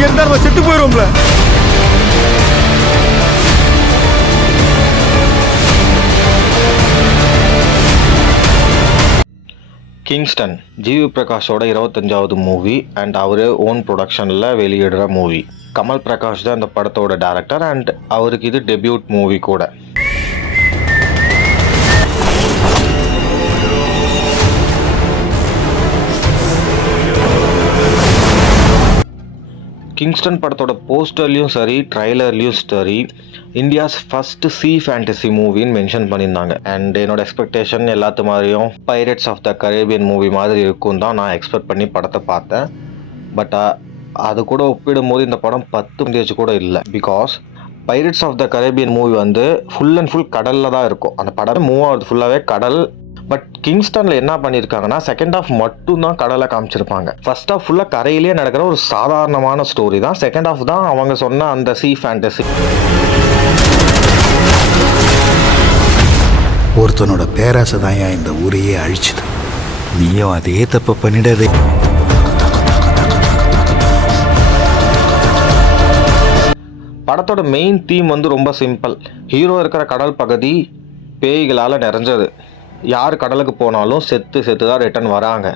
இங்க இருந்தா நம்ம செத்து போயிடுவோம்ல. கிங்ஸ்டன் ஜிவி பிரகாஷோட 25வது மூவி அண்ட் அவரு ஓன் ப்ரொடக்ஷனில் வெளியிடுற மூவி. கமல் பிரகாஷ் தான் இந்த படத்தோட டைரக்டர் அண்ட் அவருக்கு இது டெபியூட் மூவி கூட. கிங்ஸ்டன் படத்தோட போஸ்டர்லேயும் சரி ட்ரைலர்லேயும் சரி இந்தியாஸ் ஃபர்ஸ்ட் சி ஃபேண்டசி மூவின்னு மென்ஷன் பண்ணியிருந்தாங்க. அண்ட் என்னோட எக்ஸ்பெக்டேஷன் எல்லாத்து மாதிரியும் pirates of the Caribbean movie மாதிரி இருக்கும் தான் நான் எக்ஸ்பெக்ட் பண்ணி படத்தை பார்த்தேன். பட் அது கூட ஒப்பிடும்போது இந்த படம் 10% கூட இல்லை. Because pirates of the Caribbean movie வந்து ஃபுல் அண்ட் ஃபுல் கடலில் தான் இருக்கும். அந்த படம் மூவ் ஆகுது ஃபுல்லாகவே கடல். பட் கிங்ஸ்டனில் என்ன பண்ணியிருக்காங்கன்னா செகண்ட் ஹாஃப் மட்டும் தான் கடலை காமிச்சிருப்பாங்க. ஃபர்ஸ்ட் ஹாஃப் ஃபுல்லாக கரையிலே நடக்கிற ஒரு சாதாரணமான ஸ்டோரி தான். செகண்ட் ஹாஃப் தான் அவங்க சொன்ன அந்த சி ஃபேண்டசி. ஒருத்தனோட பேராசை தான் இந்த ஊரையே அழிச்சுது. நீயும் அதே தப்பு பண்ணிடாதே. படத்தோட மெயின் தீம் வந்து ரொம்ப சிம்பிள். ஹீரோ இருக்கிற கடல் பகுதி பேய்களால் நிறைஞ்சது. யார் கடலுக்கு போனாலும் செத்து தான் ரிட்டர்ன் வராங்க.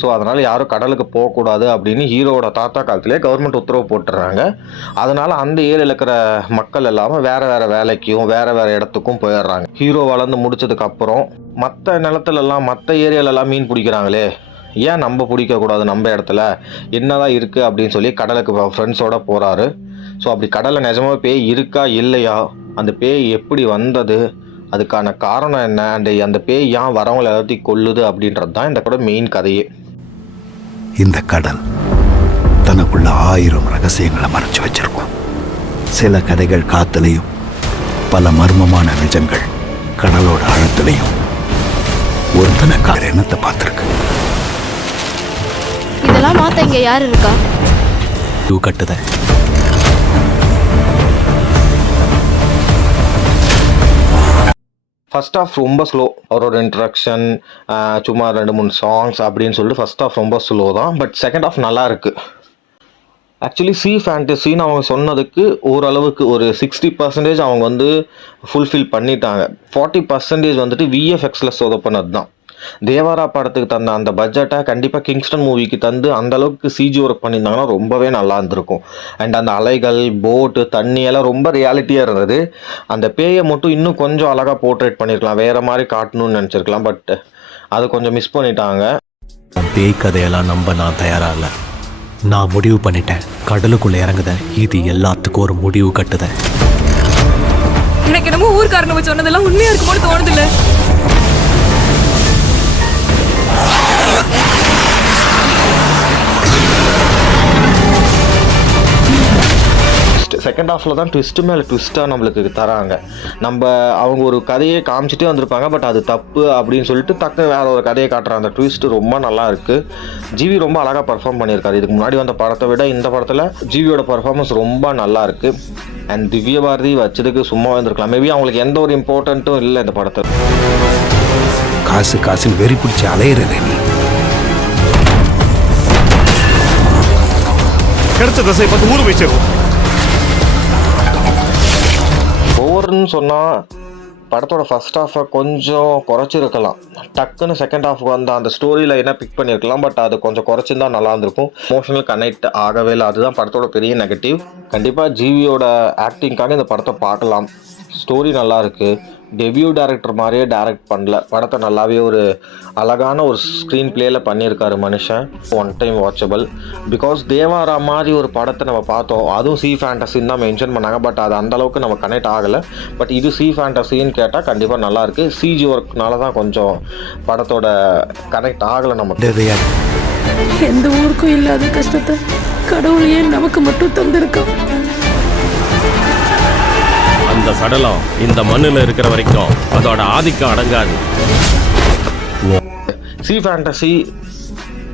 ஸோ அதனால் யாரும் கடலுக்கு போகக்கூடாது அப்படின்னு ஹீரோவோட தாத்தா காலத்திலே கவர்மெண்ட் உத்தரவு போட்டுடுறாங்க. அதனால் அந்த ஏரியாவில் இருக்கிற மக்கள் எல்லாமே வேறு வேலைக்கும் வேறு இடத்துக்கும் போயிடுறாங்க. ஹீரோ வளர்ந்து முடிச்சதுக்கப்புறம் மற்ற நிலத்துலலாம் மற்ற ஏரியாலெல்லாம் மீன் பிடிக்கிறாங்களே, ஏன் நம்ம பிடிக்கக்கூடாது, நம்ம இடத்துல என்னதான் இருக்குது அப்படின்னு சொல்லி கடலுக்கு ஃப்ரெண்ட்ஸோடு போகிறாரு. ஸோ அப்படி கடலில் நிஜமாக பேய் இருக்கா இல்லையா, அந்த பேய் எப்படி வந்தது, அதுக்கான காரணம் என்ன, அண்ட் அந்த பேய் ஏன் வரவங்களை எல்லாத்தையும் கொல்லுது அப்படின்றது தான் இந்த கூட மெயின் கதையே. இந்த கடல் தனக்குள்ள 1000 ரகசியங்களை மறைச்சு வச்சிருக்கும். சில கதைகள் காத்துலையும் பல மர்மமான நிஜங்கள் கடலோட ஆழத்திலையும் ஒருத்தனை எண்ணத்தை பார்த்துருக்கு. இதெல்லாம் மாத்த இங்க யாரு இருக்கா? கட்டுத ஃபர்ஸ்ட் ஆஃப் ரொம்ப ஸ்லோ. அவரோட இன்ட்ரடக்ஷன் சும்மா 2-3 சாங்ஸ் அப்படின்னு சொல்லிட்டு ஃபர்ஸ்ட் ஆஃப் ரொம்ப ஸ்லோ தான். பட் செகண்ட் ஆஃப் நல்லா இருக்கு. ஆக்சுவலி சி ஃபேண்டசின்னு அவங்க சொன்னதுக்கு ஓரளவுக்கு ஒரு 60% அவங்க வந்து ஃபுல்ஃபில் பண்ணிட்டாங்க. 40% வந்துட்டு விஎஃப்எக்ஸில் சொதப்பினது தான். தேவாரா படத்துக்கு தந்த அந்த பட்ஜெட்டை கண்டிப்பாக கிங்ஸ்டன் மூவிக்கு தந்து அந்த அளவுக்கு சிஜி ஒர்க் பண்ணியிருந்தாங்கன்னா ரொம்பவே நல்லா இருந்திருக்கும். அண்ட் அந்த அலைகள், போட்டு, தண்ணி எல்லாம் ரொம்ப ரியாலிட்டியாக இருந்தது. அந்த பேயை மட்டும் இன்னும் கொஞ்சம் அழகாக போர்ட்ரேட் பண்ணியிருக்கலாம், வேறு மாதிரி காட்டணும்னு நினச்சிருக்கலாம். பட் அது கொஞ்சம் மிஸ் பண்ணிட்டாங்க. பேய் கதையெல்லாம் நம்ப நான் தயாராக இல்லை. நான் முடிவு பண்ணிட்டேன், கடலுக்குள்ளே இறங்குதேன். இது எல்லாத்துக்கும் ஒரு முடிவு கட்டுதேன். எனக்கு என்னமோ ஊர்க்காரங்க சொன்னதெல்லாம் உண்மையாக இருக்குமோன்னு தோணுதில்ல. செகண்ட் ஹாஃபில் தான் ட்விஸ்ட்டு மேலே ட்விஸ்ட்டாக நம்மளுக்கு தராங்க. அவங்க ஒரு கதையை காமிச்சிட்டே வந்திருப்பாங்க. பட் அது தப்பு அப்படின்னு சொல்லிட்டு டக்குன்னு வேறு ஒரு கதையை காட்டுறாங்க. அந்த ட்விஸ்ட்டு ரொம்ப நல்லா இருக்குது. ஜிவி ரொம்ப அழகாக பர்ஃபார்ம் பண்ணியிருக்காரு. இதுக்கு முன்னாடி வந்த படத்தை விட இந்த படத்தில் ஜிவியோட பர்ஃபார்மன்ஸ் ரொம்ப நல்லா இருக்குது. அண்ட் திவ்ய பாரதி வச்சதுக்கு சும்மா வந்துருக்கலாம். மேபி அவங்களுக்கு எந்த ஒரு இம்பார்ட்டண்ட்டும் இல்லை இந்த படத்தில். காசு வெறி பிடிச்சி அலையிறது நீ. கிடைச்ச தசை பார்த்து ஊர் வச்சிருக்கோம். ஓவர்னு சொன்னால் படத்தோட ஃபர்ஸ்ட் ஹாஃபை கொஞ்சம் குறைச்சிருக்கலாம். டக்குன்னு செகண்ட் ஹாஃப்க்கு வந்து அந்த ஸ்டோரியில் என்ன பிக் பண்ணியிருக்கலாம். பட் அது கொஞ்சம் குறைச்சிருந்தா நல்லா இருந்திருக்கும். எமோஷனல் கனெக்ட் ஆகவே இல்லை. அதுதான் படத்தோட பெரிய நெகட்டிவ். கண்டிப்பாக ஜிவியோட ஆக்டிங்காக இந்த படத்தை பார்க்கலாம். ஸ்டோரி நல்லா இருக்குது. டெபியூ டைரக்டர் மாதிரியே டைரக்ட் பண்ணல. படத்தை நல்லாவே ஒரு அழகான ஒரு ஸ்க்ரீன் பிளேயில் பண்ணியிருக்காரு மனுஷன். One time watchable. Because Devara மாதிரி ஒரு படத்தை நம்ம பார்த்தோம், அதுவும் சி ஃபேண்டசின்னு தான் மென்ஷன் பண்ணாங்க. பட் அது அந்தளவுக்கு நம்ம கனெக்ட் ஆகலை. பட் இது சி ஃபேண்டசின்னு கேட்டால் கண்டிப்பாக நல்லாயிருக்கு. சிஜி ஒர்க்னால தான் கொஞ்சம் படத்தோட கனெக்ட் ஆகலை நமக்கு. எந்த ஊருக்கும் இல்லாத கஷ்டத்தை கடவுளையே நமக்கு மட்டும் தந்திருக்கான். அந்த சடலம் இந்த மண்ணில் இருக்கிற வரைக்கும் அதோட ஆதிக்கம் அடங்காது. சி ஃபேண்டசி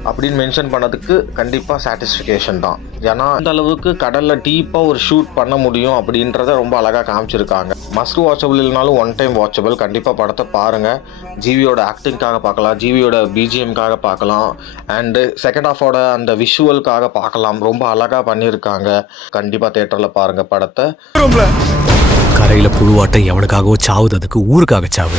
அப்படின்னு மென்ஷன் பண்ணதுக்கு கண்டிப்பாக சாட்டிஸ்ஃபிகேஷன் தான். ஏன்னா அந்த அளவுக்கு கடலில் டீப்பாக ஒரு ஷூட் பண்ண முடியும் அப்படின்றத ரொம்ப அழகாக காமிச்சிருக்காங்க. மஸ்ட் வாட்சபிள் இல்லைனாலும் ஒன் டைம் வாட்சபிள். கண்டிப்பாக படத்தை பாருங்கள். ஜிவியோட ஆக்டிங்காக பார்க்கலாம், ஜிவியோட பிஜிஎம்காக பார்க்கலாம், அண்டு செகண்ட் ஹாஃபோட அந்த விஷுவலுக்காக பார்க்கலாம். ரொம்ப அழகாக பண்ணியிருக்காங்க. கண்டிப்பாக தேட்டரில் பாருங்கள் படத்தை. கரையில புழுவாட்டம் எவனுக்காகவோ சாவுது, அதுக்கு ஊருக்காக சாவு.